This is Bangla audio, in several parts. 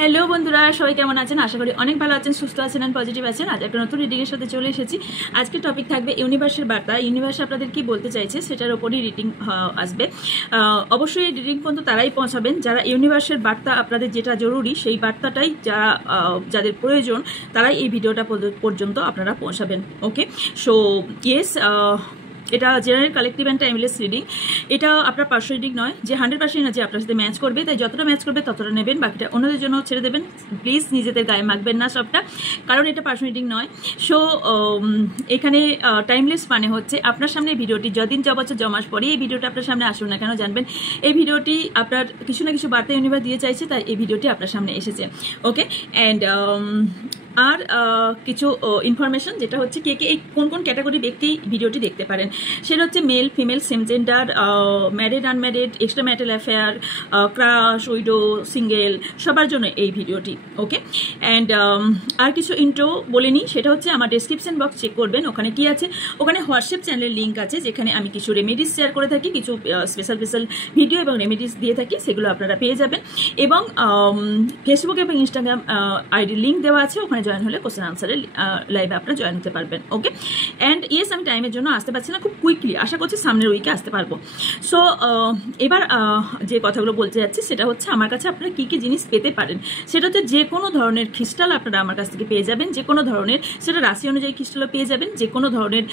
হ্যালো বন্ধুরা, সবাই কেমন আছেন? আশা করি অনেক ভালো আছেন, সুস্থ আছেন আর পজিটিভ আছেন। আজ একটা নতুন রিডিংয়ের সাথে চলে এসেছি। আজকের টপিক থাকবে ইউনিভার্সের বার্তা। ইউনিভার্স আপনাদের কি বলতে চাইছে সেটার ওপরই রিডিং আসবে। অবশ্যই এই রিডিং পর্যন্ত তারাই পৌঁছাবেন যারা ইউনিভার্সের বার্তা, আপনাদের যেটা জরুরি সেই বার্তাটাই যাদের প্রয়োজন তারাই এই ভিডিওটা পর্যন্ত আপনারা পৌঁছাবেন। ওকে, সো ইয়েস, এটা general collective and timeless reading. এটা আপনার পার্সোনাল রিডিং নয় যে 100% আছে আপনার সাথে ম্যাচ করবে, তাই যতটা ম্যাচ করবে ততটা নেবেন, বাকিটা অন্যদের জন্য ছেড়ে দেবেন। প্লিজ নিজেদের গায়ে মাখবেন না সবটা, কারণ এটা পার্সোনাল রিডিং নয়। সো এখানে টাইমলেস মানে হচ্ছে আপনার সামনে এই ভিডিওটি যদিন বছর মাস পরে এই ভিডিওটা আপনার সামনে আসুন না কেন, জানবেন এই ভিডিওটি আপনার কিছু না কিছু বার্তা ইউনিভার্স দিয়ে চাইছে, তাই এই ভিডিওটি আপনার সামনে এসেছে। ওকে, অ্যান্ড আর কিছু ইনফরমেশন, যেটা হচ্ছে কে এই কোন কোন ক্যাটাগরি ব্যক্তি ভিডিওটি দেখতে পারেন। সেটা হচ্ছে male, female, same gender, married, unmarried, extra marital affair, crush, widow, single, সবার জন্য এই ভিডিওটি। ওকে, অ্যান্ড আর কিছু ইন্ট্রো বলে নিই, সেটা হচ্ছে আমার ডেসক্রিপশন বক্স চেক করবেন, ওখানে কি আছে। ওখানে হোয়াটসঅ্যাপ চ্যানেলের লিঙ্ক আছে, যেখানে আমি কিছু রেমেডিস শেয়ার করে থাকি, কিছু স্পেশাল ভিডিও এবং রেমেডিস দিয়ে থাকি, সেগুলো আপনারা পেয়ে যাবেন। এবং ফেসবুক এবং ইনস্টাগ্রাম আইডির লিঙ্ক দেওয়া আছে, ওখানে জয়েন হলে কোশ্চেন আনসারের লাইভে আপনারা জয়েন হতে পারবেন। ওকে, অ্যান্ড ইয়েস, আমি টাইমের জন্য আসতে পারছি না, খুব কুইকলি, আশা করছি সামনের উইকে আসতে পারবো। সো এবার যে কথাগুলো বলতে যাচ্ছি সেটা হচ্ছে আমার কাছে আপনারা কী কী জিনিস পেতে পারেন। সেটা হচ্ছে যে কোনো ধরনের ক্রিস্টাল আপনারা আমার কাছ থেকে পেয়ে যাবেন, যে কোনো ধরনের, সেটা রাশি অনুযায়ী ক্রিস্টালও পেয়ে যাবেন, যে কোনো ধরনের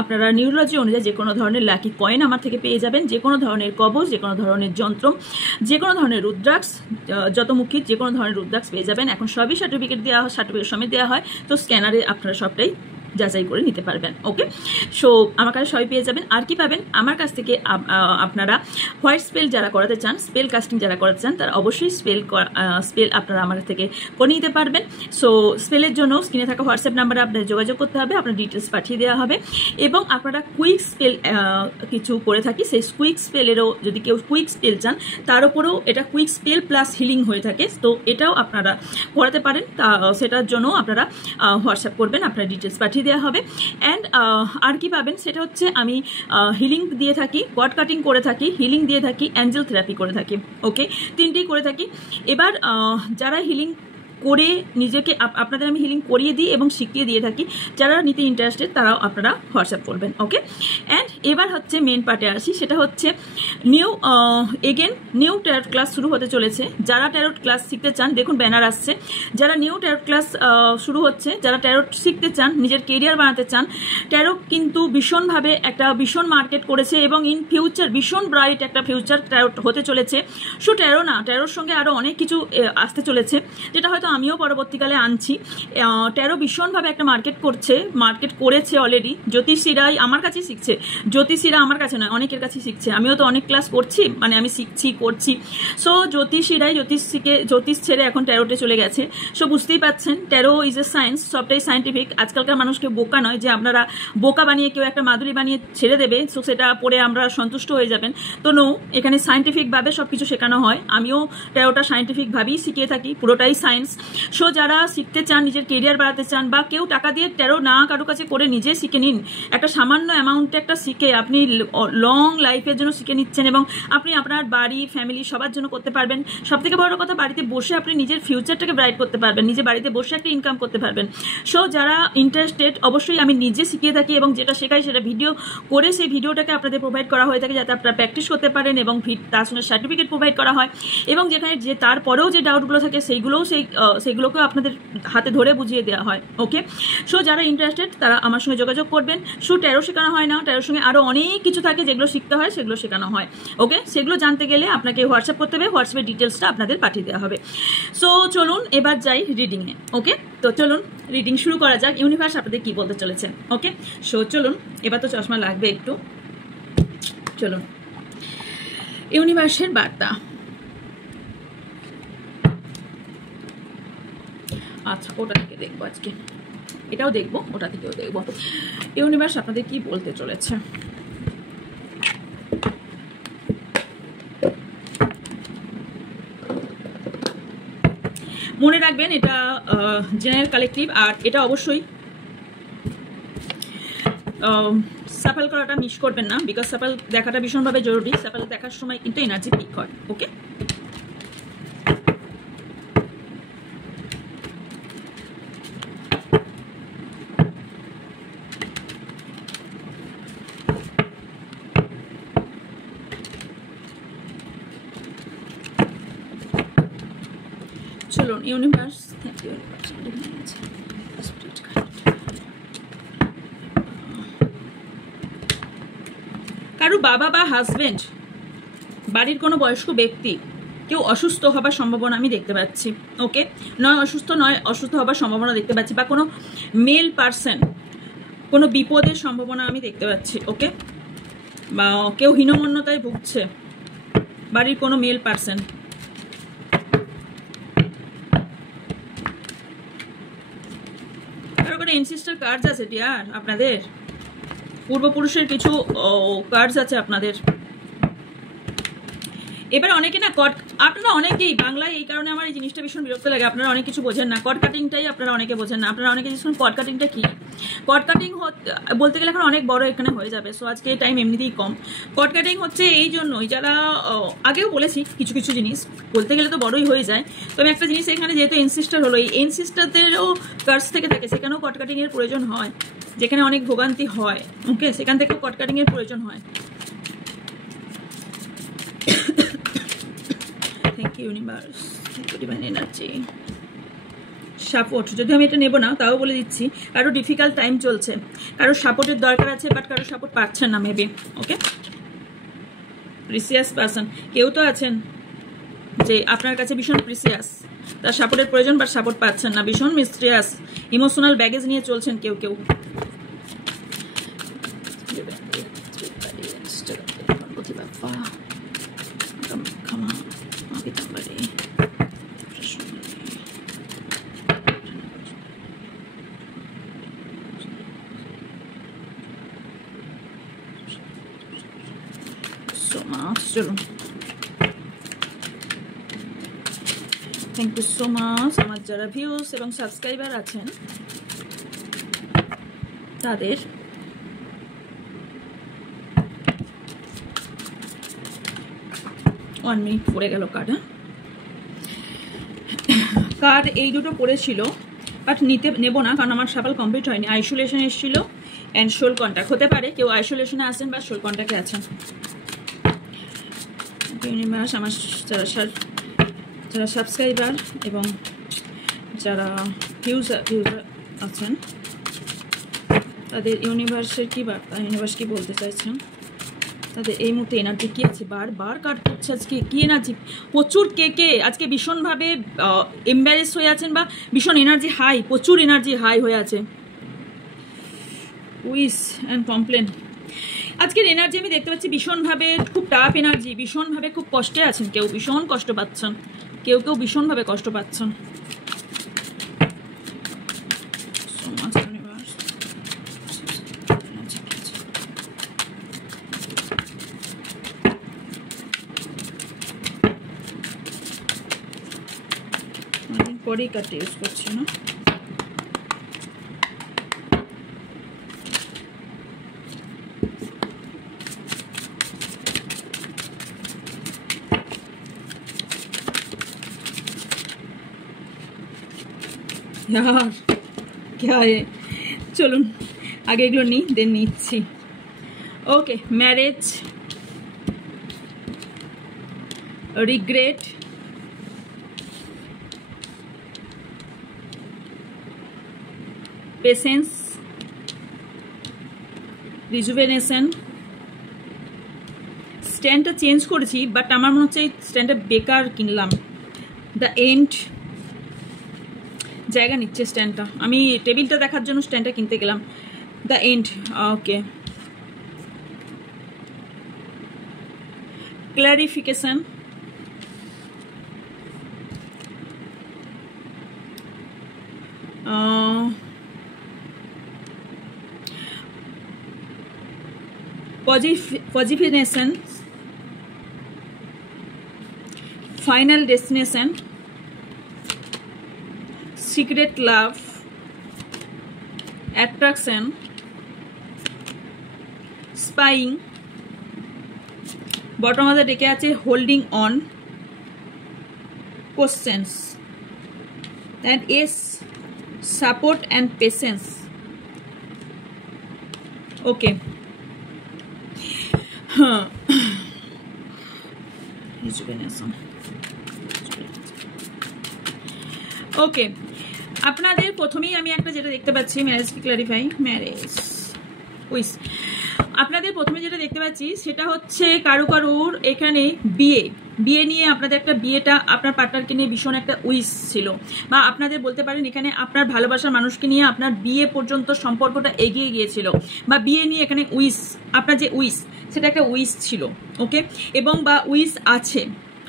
আপনারা নিউরোলজি অনুযায়ী যে কোনো ধরনের লাকি কয়েন আমার থেকে পেয়ে যাবেন, যে কোনো ধরনের কবচ, যে কোনো ধরনের যন্ত্র, যে কোনো ধরনের রুদ্রাক্ষ, যতমুখী যে কোনো ধরনের রুদ্রাক্ষ পেয়ে যাবেন। এখন সবই সার্টিফিকেট দেওয়া হয়, সার্টিফিকেট সমেত দেওয়া হয়, তো স্ক্যানারে আপনারা সবটাই যাচাই করে নিতে পারবেন। ওকে, সো আমার কাছে সবাই পেয়ে যাবেন। আর কি পাবেন আমার কাছ থেকে, আপনারা হোয়াইট স্পেল যারা করাতে চান, স্পেল কাস্টিং যারা করাতে চান, তারা অবশ্যই স্পেল আপনারা আমার থেকে করে নিতে পারবেন। সো স্পেলের জন্য স্ক্রিনে থাকা হোয়াটসঅ্যাপ নাম্বারে আপনার যোগাযোগ করতে হবে, আপনার ডিটেলস পাঠিয়ে দেওয়া হবে। এবং আপনারা কুইক স্পেল কিছু করে থাকি, সেই কুইক স্পেলেরও যদি কেউ কুইক স্পেল চান, তার উপরেও এটা কুইক স্পেল প্লাস হিলিং হয়ে থাকে, তো এটাও আপনারা করাতে পারেন। সেটার জন্য আপনারা হোয়াটসঅ্যাপ করবেন, আপনার ডিটেলস পাঠিয়ে দেওয়া হবে। অ্যান্ড আর কি পাবেন সেটা হচ্ছে আমি হিলিং দিয়ে থাকি, গড কাটিং করে থাকি, হিলিং দিয়ে থাকি, অ্যাঞ্জেল থেরাপি করে থাকি। ওকে, তিনটেই করে থাকি। এবার যারা হিলিং করে নিজেকে, আপনাদের আমি হিলিং করিয়ে দিই এবং শিখিয়ে দিয়ে থাকি, যারা নিতে ইন্টারেস্টেড তারাও আপনারা হোয়াটসঅ্যাপ করবেন। ওকে, অ্যান্ড এবার হচ্ছে মেন পার্টে আসি, সেটা হচ্ছে নিউ ট্যারোট ক্লাস শুরু হতে চলেছে। যারা ট্যারোট ক্লাস শিখতে চান, দেখুন ব্যানার আসছে, যারা নিউ ট্যারোট ক্লাস শুরু হচ্ছে, যারা ট্যারোট শিখতে চান, নিজের কেরিয়ার বানাতে চান, ট্যারোট কিন্তু ভীষণভাবে একটা ভীষণ মার্কেট করেছে এবং ইন ফিউচার ভীষণ ব্রাইট একটা ফিউচার ট্যারোট হতে চলেছে। শুধু ট্যারো না, ট্যারোর সঙ্গে আরও অনেক কিছু আসতে চলেছে, যেটা হয়তো আমিও পরবর্তীকালে আনছি। ট্যারো ভীষণভাবে একটা মার্কেট করেছে অলরেডি। জ্যোতিষীরাই আমার কাছেই শিখছে, জ্যোতিষীরা আমার কাছে নয়, অনেকের কাছেই শিখছে। আমিও তো অনেক ক্লাস করছি, মানে আমি শিখছি, করছি। সো জ্যোতিষীরাই জ্যোতিষ ছেড়ে এখন ট্যারোটে চলে গেছে। সো বুঝতেই পাচ্ছেন, ট্যারো ইজ এ সায়েন্স, সবটাই সায়েন্টিফিক। আজকালকার মানুষকে বোকা নয় যে আপনারা বোকা বানিয়ে কেউ একটা মাদুরি বানিয়ে ছেড়ে দেবে, সো সেটা পরে আমরা সন্তুষ্ট হয়ে যাবেন, তো নো, এখানে সায়েন্টিফিকভাবে সব কিছু শেখানো হয়। আমিও ট্যারোটা সায়েন্টিফিকভাবেই শিখিয়ে থাকি, পুরোটাই সায়েন্স। সো যারা শিখতে চান, নিজের কেরিয়ার বাড়াতে চান, বা কেউ টাকা দিয়ে ট্যারো না কারো কাছে করে নিজে শিখে নিন, একটা সামান্য অ্যামাউন্টে একটা শিখে আপনি লং লাইফের জন্য শিখে নিচ্ছেন এবং আপনি আপনার বাড়ি, ফ্যামিলি সবার জন্য করতে পারবেন। সব থেকে বড় কথা, বাড়িতে বসে আপনি নিজের ফিউচারটাকে ব্রাইট করতে পারবেন, নিজে বাড়িতে বসে একটা ইনকাম করতে পারবেন। সো যারা ইন্টারেস্টেড, অবশ্যই আমি নিজে শিখিয়ে থাকি এবং যেটা শেখাই সেটা ভিডিও করে সেই ভিডিওটাকে আপনাদের প্রোভাইড করা হয়ে থাকে, যাতে আপনারা প্র্যাকটিস করতে পারেন এবং তার সঙ্গে সার্টিফিকেট প্রোভাইড করা হয়। এবং যেখানে যে তারপরেও যে ডাউটগুলো থাকে সেইগুলোকেও আপনাদের হাতে ধরে বুঝিয়ে দেওয়া হয়। ওকে, সো যারা ইন্টারেস্টেড তারা আমার সঙ্গে যোগাযোগ করবেন। শুধু ট্যারো শেখানো হয় না, ট্যারোর সঙ্গে আরও অনেক কিছু থাকে যেগুলো শিখতে হয়, সেগুলো শেখানো হয়। ওকে, সেগুলো জানতে গেলে আপনাকে হোয়াটসঅ্যাপ করতে হবে, হোয়াটসঅ্যাপের ডিটেলসটা আপনাদের পাঠিয়ে দেওয়া হবে। সো চলুন এবার যাই রিডিংয়ে। ওকে, তো চলুন রিডিং শুরু করা যাক। ইউনিভার্স আপনাদের কি বলতে চলেছে। ওকে, সো চলুন, এবার তো চশমা লাগবে একটু। চলুন, ইউনিভার্সের বার্তা। আচ্ছা, ওটা থেকে দেখবো আজকে, এটাও দেখবো, ওটা থেকেও দেখবো। ইউনিভার্স আপনাদের কি বলতে চলেছে। মনে রাখবেন, এটা জেনারেল কালেকটিভ, আর এটা অবশ্যই সাফল করাটা মিস করবেন না, বিকজ সাফল দেখাটা ভীষণভাবে জরুরি। সাফল দেখার সময় কিন্তু এনার্জি পিক হয়। ওকে, চলুন ইউনিভার্স, থ্যাংক ইউ। কারো বাবা বা হাজবেন্ড, বাড়ির কোনো বয়স্ক ব্যক্তি কেউ অসুস্থ হবার সম্ভাবনা আমি দেখতে পাচ্ছি। ওকে, নয় অসুস্থ হবার সম্ভাবনা দেখতে পাচ্ছি, বা কোনো মেল পার্সন কোনো বিপদের সম্ভাবনা আমি দেখতে পাচ্ছি। ওকে, বা কেউ হীনমন্যতায় ভুগছে, বাড়ির কোনো মেল পার্সন। কারো কোনো এনসিস্টার কার্ডস আছে ডিয়ার, আপনাদের পূর্বপুরুষের কিছু কার্ডস আছে আপনাদের। এবার অনেকে না আপনারা অনেকেই বাংলায়, এই কারণে আমার এই জিনিসটা ভীষণ বিরক্ত লাগে, আপনারা অনেক কিছু বোঝেন না। কট কাটিংটাই আপনারা অনেকে বোঝেন না। আপনারা অনেকে জিজ্ঞেস করেন কট কাটিংটা কি। কট কাটিং বলতে গেলে এখন অনেক বড় এখানে হয়ে যাবে, সো আজকে টাইম এমনিতেই কম। কট কাটিং হচ্ছে এই জন্যই, যারা আগেও বলেছি কিছু কিছু জিনিস বলতে গেলে তো বড়ই হয়ে যায়, তবে একটা জিনিস এখানে যেহেতু এনসিস্টার হলো, এই এনসিস্টারদেরও কার্স থেকে থাকে, সেখানেও কট কাটিংয়ের প্রয়োজন হয়। যেখানে অনেক ভোগান্তি হয়, ওকে, সেখান থেকেও কট কাটিংয়ের প্রয়োজন হয়। Thank you universe, thank you divine energy. Support, যদি আমি এটা নেব না তাও বলে দিচ্ছি, কারো ডিফিকাল্ট টাইম চলছে, কারো সাপোর্টের দরকার আছে, বাট কারো সাপোর্ট পাচ্ছেন না মেবি। ওকে, প্রিসিয়াস পারসন কেউ তো আছেন যে আপনার কাছে ভীষণ প্রিসিয়াস, তার সাপোর্টের প্রয়োজন, বাট সাপোর্ট পাচ্ছেন না, ভীষণ মিস্ট্রিয়াস, ইমোশনাল ব্যাগেজ নিয়ে চলছেন কেউ কেউ। চলুন, থ্যাংক ইউ সো মাচ। আমার যারা ভিউস এবং সাবস্ক্রাইবার আছেন তাদের 1 মিনিট পড়ে গেল কার্ড। কার্ড এই দুটো পড়েছিল, বাট নেব না, কারণ আমার সাফল কমপ্লিট হয়নি। আইসোলেশন এসেছিল অ্যান্ড সোল কন্ট্যাক্ট। হতে পারে কেউ আইসোলেশনে আছেন বা সোল কন্ট্যাক্টে আছেন। ইউনিভার্স, আমার যারা সাবস্ক্রাইবার এবং যারা ভিউজার আছেন তাদের ইউনিভার্সের কি বার্তা, ইউনিভার্স কি বলতে চাইছেন, তাদের এই মুহূর্তে এনার্জি কি আছে। বারবার কাট করছে আজকে, কি এনার্জি প্রচুর। কে আজকে ভীষণভাবে এম্বারেস হয়ে আছেন, বা ভীষণ এনার্জি হাই, প্রচুর এনার্জি হাই হয়ে আছে। উইস অ্যান্ড কমপ্লেন, আজকের এনার্জি আমি দেখতে পাচ্ছি ভীষণভাবে খুব টাফ এনার্জি, ভীষণভাবে খুব কষ্টে আছেন, কেউ ভীষণ কষ্ট পাচ্ছেন, কেউ ভীষণভাবে কষ্ট পাচ্ছেন। পরেই কাটে ইউজ করছি না। यार क्या है, চলুন আগে এগুলো নিই, দেন নিচ্ছি। ওকে, ম্যারেজ, রিগ্রেট, পেশেন্স, রিজুভেনেশন। স্ট্যান্ডটা চেঞ্জ করেছি, বাট আমার মনে হচ্ছে এই স্ট্যান্ডটা বেকার কিনলাম। দ্য এন্ড, জায়গা নিচ্ছে স্ট্যান্ডটা, আমি টেবিলটা দেখার জন্য স্ট্যান্ডটা কিনতে গেলাম। দ্য এন্ড, ওকে, ক্লারিফিকেশন, পজিটিভনেশন, final destination, secret love, attraction, spying, bottom হাতে ডেকে আছে holding on, questions, and ace support and patience. Okay, হ্যাঁ, ওকে, আপনাদের প্রথমেই আমি একটা যেটা দেখতে পাচ্ছি, ম্যারেজ কি ক্লারিফাই, ম্যারেজ উইস, আপনাদের প্রথমে যেটা দেখতে পাচ্ছি সেটা হচ্ছে কারুর এখানে বিয়ে নিয়ে আপনাদের একটা বিয়েটা আপনার পার্টনারকে নিয়ে ভীষণ একটা উইস ছিল, বা আপনাদের বলতে পারেন এখানে আপনার ভালোবাসার মানুষকে নিয়ে আপনার বিয়ে পর্যন্ত সম্পর্কটা এগিয়ে গিয়েছিল, বা বিয়ে নিয়ে এখানে উইস, আপনার যে উইস সেটা একটা উইস ছিল। ওকে, এবং বা উইস আছে।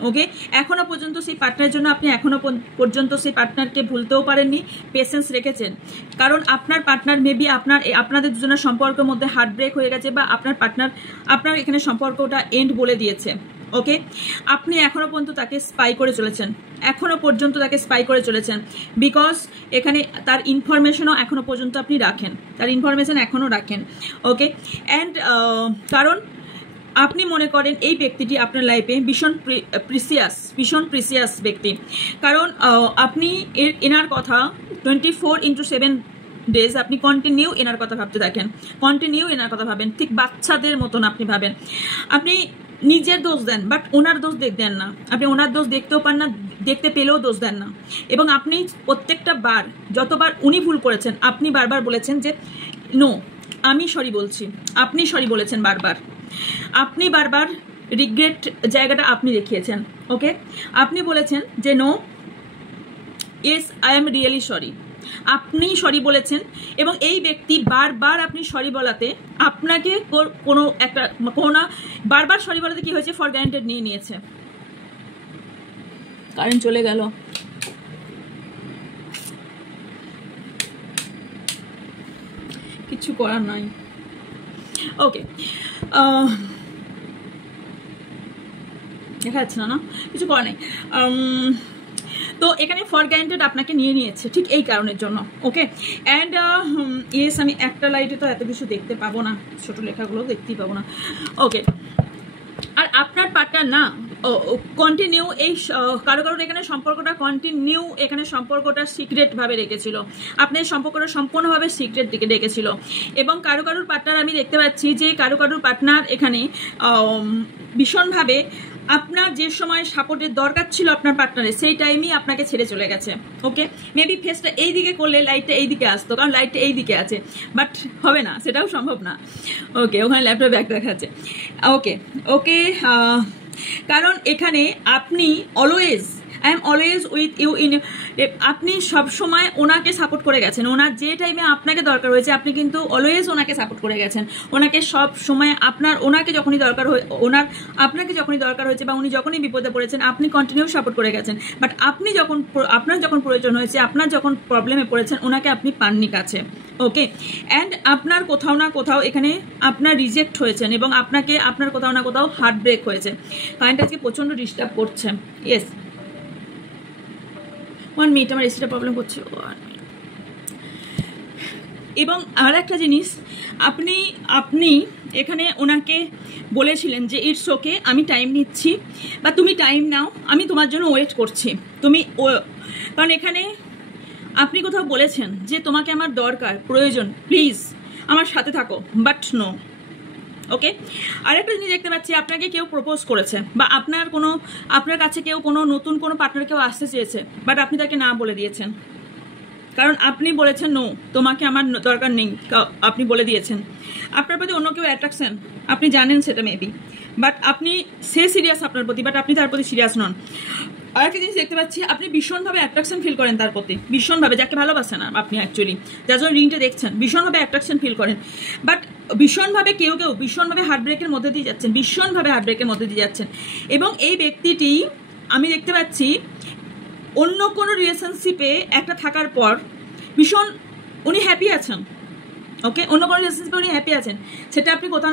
ওকে, এখনো পর্যন্ত সেই পার্টনারের জন্য আপনি এখনো পর্যন্ত সেই পার্টনারকে ভুলতেও পারেননি, পেশেন্স রেখেছেন, কারণ আপনার পার্টনার মেবি আপনাদের দুজনের সম্পর্কের মধ্যে হার্ট ব্রেক হয়ে গেছে, বা আপনার পার্টনার আপনার এখানে সম্পর্কটা এন্ড বলে দিয়েছে। ওকে, আপনি এখনো পর্যন্ত তাকে স্পাই করে চলেছেন, এখনো পর্যন্ত তাকে স্পাই করে চলেছেন, বিকজ এখানে তার ইনফরমেশনও এখনো পর্যন্ত আপনি রাখেন, তার ইনফরমেশন এখনো রাখেন। ওকে, অ্যান্ড কারণ আপনি মনে করেন এই ব্যক্তিটি আপনার লাইফে ভীষণ প্রিসিয়াস ব্যক্তি, কারণ আপনি এনার কথা 24/7 ডেজ আপনি কন্টিনিউ এনার কথা ভাবতে থাকেন, কন্টিনিউ এনার কথা ভাবেন, ঠিক বাচ্চাদের মতন আপনি ভাবেন। আপনি নিজের দোষ দেন, বাট ওনার দোষ দেন না, আপনি ওনার দোষ দেখতেও পান না, দেখতে পেলেও দোষ দেন না। এবং আপনি প্রত্যেকটা বার, যতবার উনি ভুল করেছেন আপনি বারবার বলেছেন যে নো আমি সরি বলছি, আপনি সরি বলেছেন বারবার, আপনি বারবার রিগ্রেট জায়গাটা আপনি দেখিয়েছেন। ওকে, আপনি বলেছেন যে no yes I am really sorry, আপনি সরি বলেছেন, এবং এই ব্যক্তি বারবার আপনি সরি বলাতে আপনাকে বারবার সরি বলাতে কি হয়েছে, ফর গ্রান্টেড নিয়ে নিয়েছে। কারেন্ট চলে গেল, কিছু করার নাই। ওকে, দেখা যাচ্ছে না, কিছু করার নেই। তো এখানে ফর গ্রান্টেড আপনাকে নিয়ে নিয়েছে ঠিক এই কারণের জন্য। ওকে, অ্যান্ড ইয়েস আমি একটা লাইটে তো এত কিছু দেখতে পাবো না, ছোট লেখাগুলো দেখতেই পাবো না। ওকে, আর আপনার পার্টনার না কন্টিনিউ এই কারোর এখানে সম্পর্কটা কন্টিনিউ এখানে সম্পর্কটা সিক্রেটভাবে রেখেছিল, আপনার সম্পর্কটা সম্পূর্ণভাবে সিক্রেট দিকে রেখেছিল। এবং কারোর পার্টনার আমি দেখতে পাচ্ছি যে কারোর পার্টনার এখানে ভীষণভাবে আপনার যে সময় সাপোর্টের দরকার ছিল আপনার পার্টনারের, সেই টাইমেই আপনাকে ছেড়ে চলে গেছে। ওকে, মেবি ফেসটা এই দিকে করলে লাইটটা এই দিকে আসতো, কারণ লাইটটা এই দিকে আছে, বাট হবে না, সেটাও সম্ভব না। ওকে, ওখানে ল্যাপটপ ব্যাগ দেখাচ্ছে। ওকে ওকে, কারণ এখানে আপনি always I am always with you in, আপনি সবসময় ওনাকে সাপোর্ট করে গেছেন, ওনার যে টাইমে আপনাকে দরকার হয়েছে আপনি কিন্তু অলওয়েজ ওনাকে সাপোর্ট করে গেছেন, ওনাকে সব সময় ওনাকে যখনই দরকার আপনাকে যখনই দরকার হয়েছে বা উনি যখনই বিপদে পড়েছেন আপনি কন্টিনিউ সাপোর্ট করে গেছেন। বাট আপনার যখন প্রয়োজন হয়েছে, আপনার যখন প্রবলেমে পড়েছেন, ওনাকে আপনি পাননি কাছে। ওকে, অ্যান্ড আপনার কোথাও না কোথাও এখানে আপনার রিজেক্ট হয়েছেন, এবং আপনার কোথাও না কোথাও হার্ট ব্রেক হয়েছে। কারেন্ট আজকে প্রচণ্ড ডিস্টার্ব করছে। ইয়েস, 1 মিনিট, আমার এসিটা প্রবলেম করছে। এবং আর একটা জিনিস, আপনি এখানে ওনাকে বলেছিলেন যে ইটস ওকে, আমি টাইম নিচ্ছি, বা তুমি টাইম নাও, আমি তোমার জন্য ওয়েট করছি। কারণ এখানে আপনি কোথাও বলেছেন যে তোমাকে আমার দরকার, প্রয়োজন, প্লিজ আমার সাথে থাকো, বাট নো। ওকে, আরেকটা জিনিস দেখতে পাচ্ছি, আপনাকে কেউ প্রপোজ করেছে, বা আপনার কাছে কেউ নতুন কোনো পার্টনার কেউ আসতে চেয়েছে, বাট আপনি তাকে না বলে দিয়েছেন, কারণ আপনি বলেছেন নো, তোমাকে আমার দরকার নেই, আপনি বলে দিয়েছেন। আপনার প্রতি অন্য কেউ অ্যাট্রাকশন, আপনি জানেন সেটা মেবি, বাট সে সিরিয়াস আপনার প্রতি, বাট আপনি তার প্রতি সিরিয়াস নন। আর একটা জিনিস দেখতে পাচ্ছি, আপনি ভীষণভাবে অ্যাট্রাকশন ফিল করেন তার প্রতি, ভীষণভাবে, যাকে ভালোবাসেন না আপনি অ্যাকচুয়ালি, যার জন্য রিংটা দেখছেন, ভীষণভাবে অ্যাট্রাকশন ফিল করেন, বাট ভীষণভাবে কেউ ভীষণভাবে হার্টব্রেকের মধ্যে দিয়ে যাচ্ছেন, ভীষণভাবে হার্টব্রেকের মধ্যে দিয়ে যাচ্ছেন। এবং এই ব্যক্তিটি আমি দেখতে পাচ্ছি অন্য কোনো রিলেশনশিপে একটা থাকার পর উনি হ্যাপি আছেন। ওকে, অন্য কোনো রিলেশনশিপে উনি হ্যাপি আছেন, সেটা আপনি কোথাও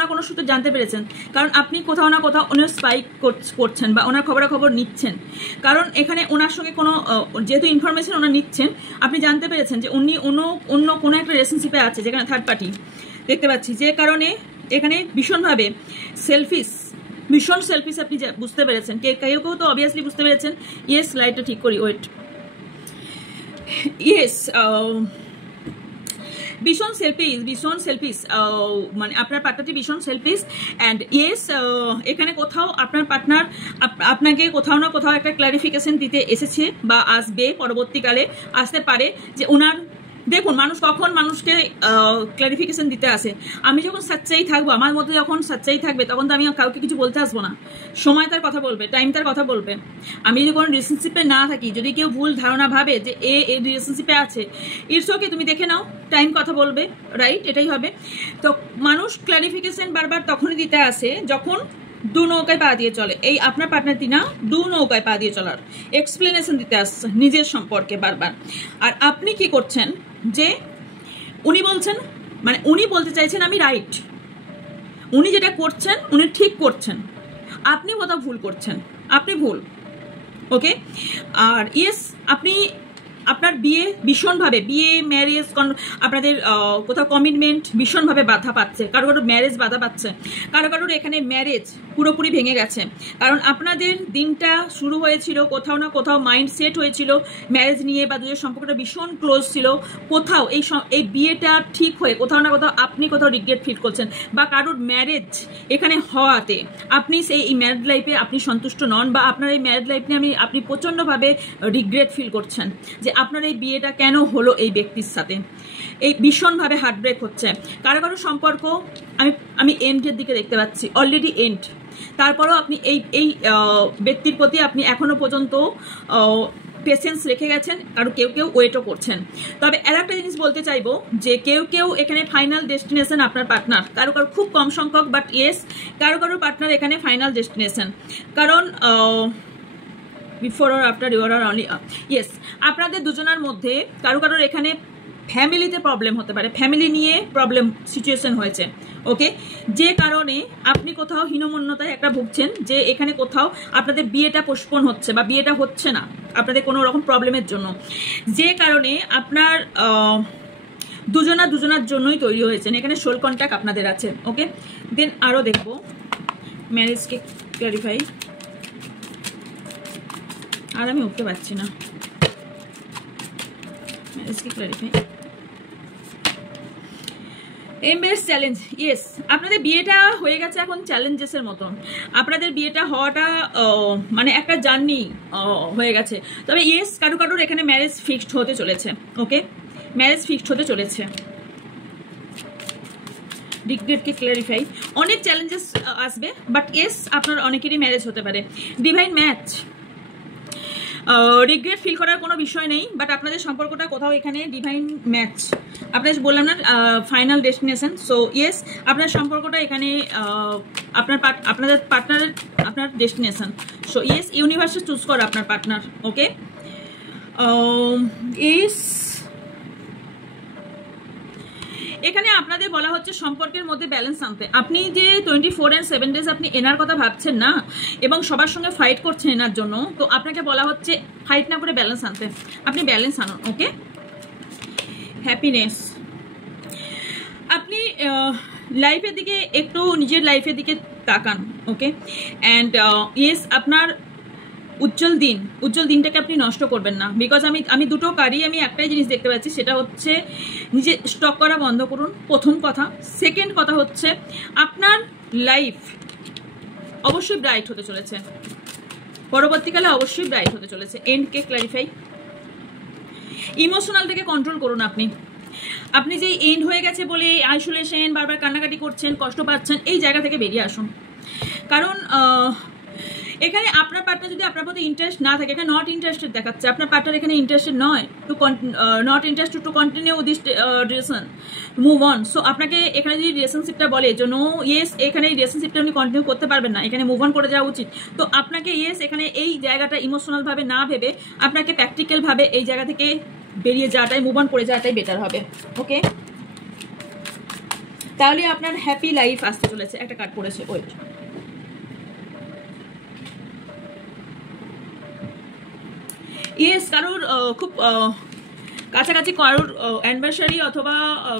না কোনো সূত্রে জানতে পেরেছেন, কারণ আপনি কোথাও না কোথাও ওনার স্পাই করছেন বা ওনার খবরাখবর নিচ্ছেন। কারণ এখানে ওনার সঙ্গে যেহেতু ইনফরমেশন ওনার নিচ্ছেন, আপনি জানতে পেরেছেন যে উনি অন্য কোনো একটা রিলেশনশিপে আছে, যেখানে থার্ড পার্টি দেখতে পাচ্ছি, যে কারণে এখানে ভীষণভাবে ভীষণ সেলফিশ আপনি বুঝতে পেরেছেন। কেউ তো অবভিয়াসলি বুঝতে পেরেছেন। ইয়েস, লাইটটা ঠিক করি, ওয়েট। ইয়েস, ভীষণ সেলফিশ, মানে আপনার পার্টনারটি ভীষণ সেলফিশ। অ্যান্ড ইয়েস, এখানে কোথাও আপনার পার্টনার আপনাকে কোথাও না কোথাও একটা ক্লারিফিকেশন দিতে এসেছে বা আসবে, পরবর্তীকালে আসতে পারে। যে ওনার দেখুন, মানুষ কখন মানুষকে ক্লারিফিকেশন দিতে আসে, আমি যখন সচ্চাই থাকবো, আমার মধ্যে যখন সচ্চাই থাকবে, তখন তো আমি কাউকে কিছু বলতে আসবো না। সময় তার কথা বলবে, টাইম তার কথা বলবে। আমি যদি কোনো রিলেশনশিপে না থাকি, যদি কেউ ভুল ধারণা ভাবে যে এই রিলেশনশিপে আছে, ইটস ওকে, তুমি দেখে নাও, টাইম কথা বলবে, রাইট? এটাই হবে। তো মানুষ ক্লারিফিকেশন বারবার তখনই দিতে আসে যখন দু নৌকায় পা দিয়ে চলে। এই আপনার পার্টনারটি না দু নৌকায় পা দিয়ে চলার এক্সপ্লেনেশন দিতে আসছে নিজের সম্পর্কে বারবার। আর আপনি কি করছেন, যে উনি বলছেন, মানে উনি বলতে চাইছেন আমি রাইট, উনি যেটা করছেন উনি ঠিক করছেন, আপনি কোথাও ভুল করছেন, আপনি ভুল। ওকে? আর ইয়েস, আপনি আপনার বিয়ে ভীষণভাবে, বিয়ে ম্যারেজ আপনাদের কোথাও কমিটমেন্ট ভীষণভাবে বাধা পাচ্ছে, কারো কারো ম্যারেজ বাধা পাচ্ছে, কারো কারোর এখানে ম্যারেজ পুরোপুরি ভেঙে গেছে। কারণ আপনাদের দিনটা শুরু হয়েছিল কোথাও না কোথাও, মাইন্ড সেট হয়েছিল ম্যারেজ নিয়ে, বা দুজনের সম্পর্কটা ভীষণ ক্লোজ ছিল। কোথাও এই বিয়েটা ঠিক হয়ে কোথাও না কোথাও আপনি কোথাও রিগ্রেট ফিল করছেন, বা কারোর ম্যারেজ এখানে হওয়াতে আপনি এই ম্যারেড লাইফে আপনি সন্তুষ্ট নন, বা আপনার এই ম্যারেড লাইফ নিয়ে আপনি প্রচণ্ডভাবে রিগ্রেট ফিল করছেন যে আপনার এই বিয়েটা কেন হলো এই ব্যক্তির সাথে। এই ভীষণভাবে হার্টব্রেক হচ্ছে। কারো কারো সম্পর্ক আমি এন্ডের দিকে দেখতে পাচ্ছি, অলরেডি এন্ড। তারপরেও আপনি এই ব্যক্তির প্রতি আপনি এখনো পর্যন্ত পেশেন্স রেখে গেছেন, কারো কেউ কেউ ওয়েটও করছেন। তবে আর একটা জিনিস বলতে চাইবো, যে কেউ কেউ এখানে ফাইনাল ডেস্টিনেশন আপনার পার্টনার, কারো কারো খুব কম সংখ্যক, বাট ইয়েস, কারো কারো পার্টনার এখানে ফাইনাল ডেস্টিনেশন। কারণ before or after you are only yes, আপনাদের দুজনের মধ্যে কারো কারোর এখানে ফ্যামিলিতে প্রবলেম হতে পারে, ফ্যামিলি নিয়ে প্রবলেম সিচুয়েশন হয়েছে। ওকে? যে কারণে আপনি কোথাও হীনমন্যতায় একটা ভুগছেন, যে এখানে কোথাও আপনাদের বিয়েটা পোস্টপোন হচ্ছে বা বিয়েটা হচ্ছে না আপনাদের কোনো রকম প্রবলেমের জন্য, যে কারণে আপনার দুজনার জন্যই তৈরি হয়েছেন। এখানে সোল কন্ট্যাক্ট আপনাদের আছে। ওকে? দেন আরও দেখবো ম্যারেজকে ক্লারিফাই। আর আমি উঠতে পারছি না, ম্যারেজকে ক্লারিফাই। এমবেস চ্যালেঞ্জ, ইয়েস, আপনাদের বিয়েটা হয়ে গেছে এখন চ্যালেঞ্জেসের মতন। আপনাদের বিয়েটা হওয়াটা মানে একটা জার্নি হয়ে গেছে। তবে ইয়েস, কারো কারোর এখানে ম্যারেজ ফিক্সড হতে চলেছে। ওকে? ম্যারেজ ফিক্সড হতে চলেছে। রিগ্রেটকে ক্লারিফাই। অনেক চ্যালেঞ্জেস আসবে, বাট ইয়েস, আপনার অনেকেরই ম্যারেজ হতে পারে। ডিভাইন ম্যাচ, রিগ্রেট ফিল করার কোনো বিষয় নেই, বাট আপনাদের সম্পর্কটা কোথাও এখানে ডিভাইন ম্যাচ। আপনার বললাম না ফাইনাল ডেস্টিনেশন। সো ইয়েস, আপনার সম্পর্কটা এখানে আপনাদের পার্টনারের আপনার ডেস্টিনেশন। সো ইয়েস, ইউনিভার্সে চুজ করো আপনার পার্টনার। ওকে? ইয়েস, এখানে আপনাদের বলা হচ্ছে সম্পর্কের মধ্যে ব্যালেন্স আনতে। আপনি যে 24 and 7 days আপনি এনার কথা ভাবছেন না এবং সবার সঙ্গে ফাইট করছেন এনার জন্য, তো আপনাকে বলা হচ্ছে ফাইট না করে ব্যালেন্স আনতে। আপনি ব্যালেন্স আনুন। ওকে? হ্যাপিনেস, আপনি লাইফের দিকে একটু নিজের লাইফের দিকে তাকান। ওকে? অ্যান্ড ইয়েস, আপনার উজ্জ্বল দিনটাকে আপনি নষ্ট করবেন না। বিকজ আমি দুটো কারই আমি একটাই জিনিস দেখতে পাচ্ছি, সেটা হচ্ছে নিজে স্টক করা বন্ধ করুন, প্রথম কথা। সেকেন্ড কথা হচ্ছে আপনার লাইফ অবশ্যই ব্রাইট হতে চলেছে, পরবর্তীকালে অবশ্যই ব্রাইট হতে চলেছে। এন্ডকে ক্লারিফাই। ইমোশনালটাকে কন্ট্রোল করুন। আপনি যে এন্ড হয়ে গেছে বলে আইসোলেশন, বারবার কান্নাকাটি করছেন, কষ্ট পাচ্ছেন, এই জায়গা থেকে বেরিয়ে আসুন। কারণ এখানে আপনার পার্টনার যদি আপনার প্রতি ইন্টারেস্ট না থাকে, এখানে নট ইন্টারেস্টেড দেখাচ্ছে, আপনার পার্টনার এখানে ইন্টারেস্টেড নয়, not interested to continue this relation, move on. So আপনাকে এখানে যদি রিলেশনশিপটা বলে যে নো, ইয়েস, এখানে এই রিলেশনশিপটা আপনি কন্টিনিউ করতে পারবেন না, এখানে মুভ অন করে যাওয়া উচিত। তো আপনাকে ইয়েস, এখানে এই জায়গাটা ইমোশনালভাবে না ভেবে আপনাকে প্র্যাকটিক্যালভাবে এই জায়গা থেকে বেরিয়ে যাওয়াটাই, মুভ অন করে যাওয়াটাই বেটার হবে। ওকে? তাহলে আপনার হ্যাপি লাইফ আসতে চলেছে। একটা কার্ড পড়েছে, ওয়েট। ইয়েস, কারোর খুব কাছাকাছি কারোর অ্যানিভার্সারি অথবা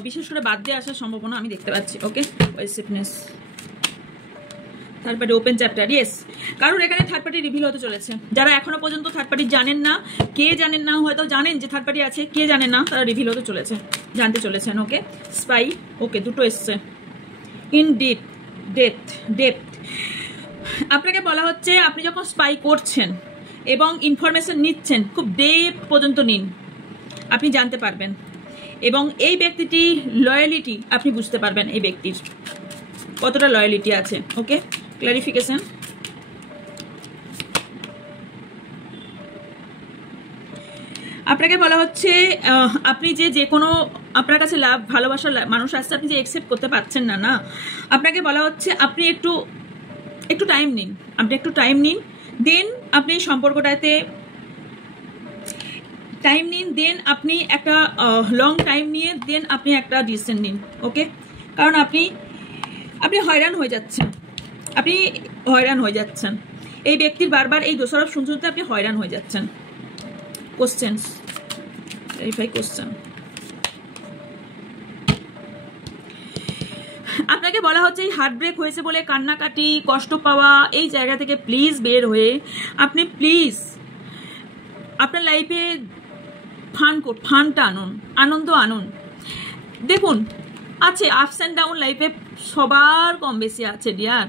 বিশেষ করে বার্থডে আসার সম্ভাবনা আমি দেখতে পাচ্ছি। Okay? Positiveness, third party open chapter, yes. কারণ এখানে থার্ড পার্টি রিভিল হতে চলেছে। যারা এখনো পর্যন্ত থার্ড পার্টি জানেন না, কে জানেন না, হয়তো জানেন যে থার্ড পার্টি আছে, কে জানেন না, তারা রিভিল হতে চলেছে, জানতে চলেছেন। ওকে, স্পাই, ওকে, দুটো এসছে। ইন ডেপথ আপনাকে বলা হচ্ছে আপনি যখন স্পাই করছেন এবং ইনফরমেশন নিচ্ছেন, খুব ডেপথ পর্যন্ত নিন, আপনি জানতে পারবেন। এবং এই ব্যক্তিটি লয়ালিটি আপনি বুঝতে পারবেন, এই ব্যক্তির কতটা লয়ালিটি আছে। ওকে, ক্লারিফিকেশন। আপনাকে বলা হচ্ছে আপনি যে কোনো আপনার কাছে লাভ ভালোবাসার মানুষ আসছে, আপনি যে অ্যাকসেপ্ট করতে পারছেন না, না, আপনাকে বলা হচ্ছে আপনি একটু টাইম নিন, আপনি একটু টাইম নিন, দেন আপনি সম্পর্কটাতে টাইম নিন, দেন আপনি একটা লং টাইম নিয়ে দেন আপনি একটা ডিসিশন নিন। ওকে, কারণ আপনি হয়রান হয়ে যাচ্ছেন, এই ব্যক্তির বারবার এই দোষারোপ শুনতে আপনি হয়রান হয়ে যাচ্ছেন। Questions, verify question. আপনাকে বলা হচ্ছে এই হার্ট ব্রেক হয়েছে বলে কান্নাকাটি, কষ্ট পাওয়া, এই জায়গা থেকে প্লিজ বের হয়ে আপনি প্লিজ আপনার লাইফে ফানটা আনুন, আনন্দ আনুন। দেখুন, আছে আপস অ্যান্ড ডাউন, লাইফে সবার কম বেশি আছে ডিয়ার,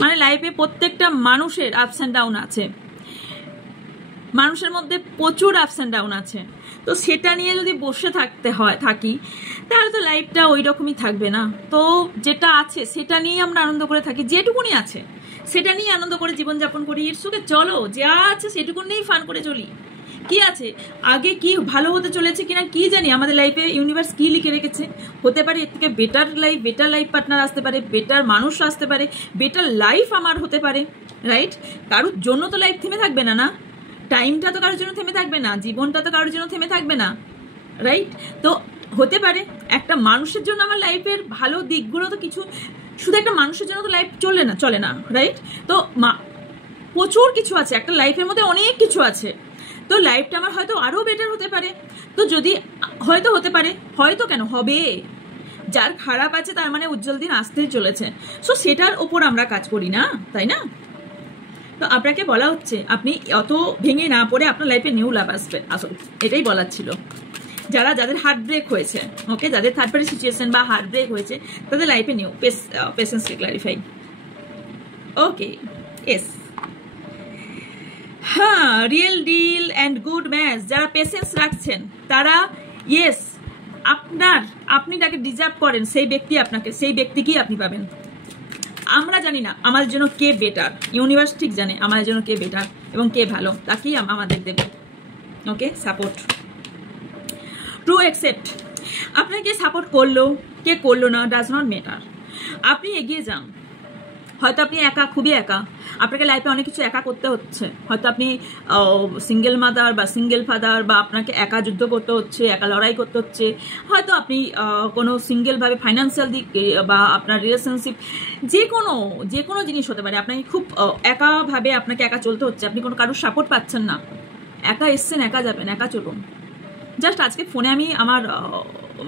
মানে লাইফে প্রত্যেকটা মানুষের আপস অ্যান্ড ডাউন আছে, মানুষের মধ্যে প্রচুর আপস অ্যান্ড ডাউন আছে। তো সেটা নিয়ে যদি বসে থাকি তাহলে তো লাইফটা ওই রকমই থাকবে না। তো যেটা আছে সেটা নিয়ে আমরা আনন্দ করে থাকি, যেটুকুনি আছে সেটা নিয়ে আনন্দ করে জীবনযাপন করি। ইটসুকে চলো, যা আছে সেটুকুন নিয়েই ফান করে চলি। কি আছে আগে, কি ভালো হতে চলেছে কিনা কি জানি, আমাদের লাইফে ইউনিভার্স কি লিখে রেখেছে। হতে পারে এর থেকে বেটার লাইফ পার্টনার আসতে পারে, বেটার মানুষ আসতে পারে, বেটার লাইফ আমার হতে পারে, রাইট? কারোর জন্য তো লাইফ থেমে থাকবে না, না, টাইমটা তো কারোর জন্য থেমে থাকবে না, জীবনটা তো কারোর জন্য থেমে থাকবে না, রাইট? তো হতে পারে একটা মানুষের জন্য আমার লাইফের ভালো দিকগুলো তো কিছু, শুধু একটা মানুষের জন্য তো লাইফ চলে না, রাইট? তো প্রচুর কিছু আছে, একটা লাইফের মধ্যে অনেক কিছু আছে। তো লাইফটা আমার হয়তো আরও বেটার হতে পারে। তো যদি হয়তো হতে পারে, হয়তো কেন হবে, যার খারাপ আছে তার মানে উজ্জ্বল দিন আসতেই চলেছে। সো সেটার ওপর আমরা কাজ করি না, তাই না? তো আপনাকে বলা হচ্ছে আপনি অত ভেঙে না পড়ে আপনার লাইফে নিউ লাভ আসবে, আসলে এটাই বলার ছিল। যাদের হার্ট ব্রেক হয়েছে, ওকে, যাদের থার্ড পার্টি সিচুয়েশন বা হার্ট ব্রেক হয়েছে, তাদের লাইফে নিউ পেশেন্সকে ক্লারিফাই। ওকে, এস, হ্যাঁ, real deal and good match. যারা পেশেন্স রাখছেন তারা, ইয়েস, আপনি তাকে ডিজার্ভ করেন, সেই ব্যক্তিকেই আপনি পাবেন। আমরা জানি না আমাদের জন্য কে বেটার, ইউনিভার্স ঠিক জানে আমাদের জন্য কে বেটার এবং কে ভালো, তাকেই আমাদের দেবে। ওকে, সাপোর্ট, ট্রু অ্যাকসেপ্ট। আপনাকে সাপোর্ট করলো কে করলো না ডাজ নট ম্যাটার, আপনি এগিয়ে যান। হয়তো আপনি একা, খুবই একা, আপনাকে লাইফে অনেক কিছু একা করতে হচ্ছে। হয়তো আপনি সিঙ্গেল মাদার বা সিঙ্গেল ফাদার, বা আপনাকে একা যুদ্ধ করতে হচ্ছে, একা লড়াই করতে হচ্ছে। হয়তো আপনি কোনো সিঙ্গেলভাবে ফাইন্যান্সিয়াল দিক বা আপনার রিলেশনশিপ, যে কোনো জিনিস হতে পারে, আপনাকে খুব একাভাবে আপনাকে একা চলতে হচ্ছে, আপনি কোনো কারোর সাপোর্ট পাচ্ছেন না। একা এসছেন, একা যাবেন, একা চলুন। জাস্ট আজকে ফোনে আমি আমার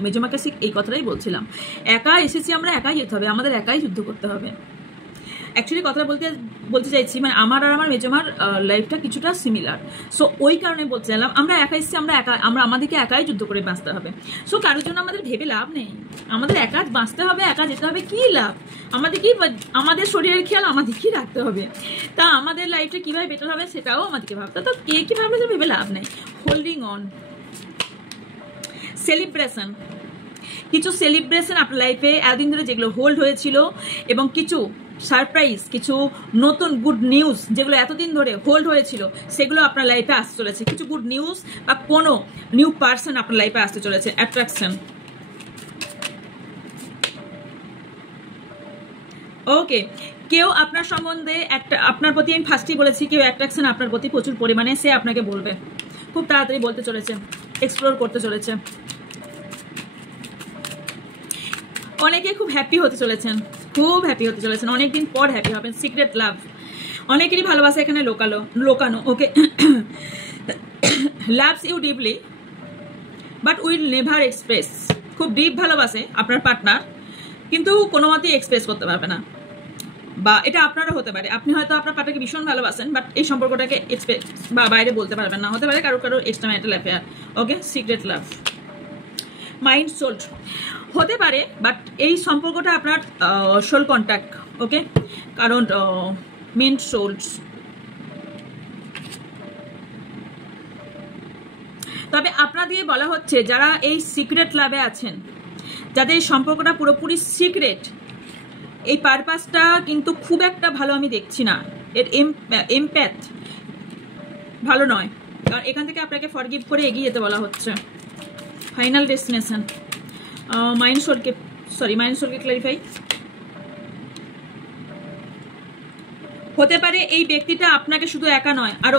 মেজমাকে এই কথাটাই বলছিলাম, একা এসেছি আমরা, একাই যেতে হবে, আমাদের একাই যুদ্ধ করতে হবে। অ্যাকচুয়ালি কথাটা বলতে চাইছি, মানে আমার আর আমার মেজমার লাইফটা কিছুটা সিমিলার। সো ওই কারণে বলতে চাইলাম, আমরা একা এসেছি, আমরা আমাদেরকে একাই যুদ্ধ করে বাঁচতে হবে। সো কারোর জন্য আমাদের ভেবে লাভ নেই, আমাদের একা বাঁচতে হবে, একা যেতে হবে। কি লাভ আমাদের শরীরের খেয়াল আমাদেরকেই রাখতে হবে। তা আমাদের লাইফটা কীভাবে বেটার হবে সেটাও আমাদেরকে ভাবতে, তো কে কী ভাবলে ভেবে লাভ নেই। হোল্ডিং অন, সেলিব্রেশন, কিছু সেলিব্রেশন আপনার লাইফে এতদিন ধরে যেগুলো হোল্ড হয়েছিল, এবং কিছু সারপ্রাইজ, কিছু নতুন গুড নিউজ যেগুলো এতদিন ধরে হোল্ড হয়েছিল, সেগুলো আপনার লাইফে আসতে চলেছে। কিছু গুড নিউজ বা কোনো নিউ পার্সন আপনার লাইফে আসতে চলেছে। অ্যাট্রাকশন, ওকে, কেউ আপনার সম্বন্ধে আপনার প্রতি, আমি ফার্স্টই বলেছি, কেউ অ্যাট্রাকশন আপনার প্রতি প্রচুর পরিমাণে সে আপনাকে বলবে, খুব তাড়াতাড়ি বলতে চলেছে, এক্সপ্লোর করতে চলেছে। অনেকে খুব হ্যাপি হতে চলেছেন, অনেকদিন পর হ্যাপি হবেন। সিক্রেট লাভ, অনেকেরই ভালোবাসা এখানে লোকানো। Okay, loves you deeply but will never express. খুব ডিপ ভালোবাসে আপনার পার্টনার, কিন্তু কোনো মতেই এক্সপ্রেস করতে পারবে না। বা এটা আপনারও হতে পারে, আপনি হয়তো আপনার পার্টনারকে ভীষণ ভালোবাসেন বাট এই সম্পর্কটাকে এক্সপেক্ট বা বাইরে বলতে পারবেন না, হতে পারে কারো কারো এক্সট্রা ম্যারিটাল অ্যাফেয়ার। ওকে, সিক্রেট লাভ, মাইন্ড সোল্ড হতে পারে, বাট এই সম্পর্কটা আপনার সোল কন্ট্যাক্ট। ওকে, কারণ মেন্ট সোলস। তবে আপনাদের বলা হচ্ছে যারা এই সিক্রেট লাভে আছেন, যাদের এই সম্পর্কটা পুরোপুরি সিক্রেট, এই পারপাসটা কিন্তু খুব একটা ভালো আমি দেখছি না, এর এমপ্যাথ ভালো নয়, কারণ এখান থেকে আপনাকে ফরগিভ করে এগিয়ে যেতে বলা হচ্ছে। ফাইনাল ডেস্টিনেশন, মাইন্ড সোলকে ক্লারিফাই। হতে পারে এই ব্যক্তিটা আপনাকে শুধু একা নয়, আরো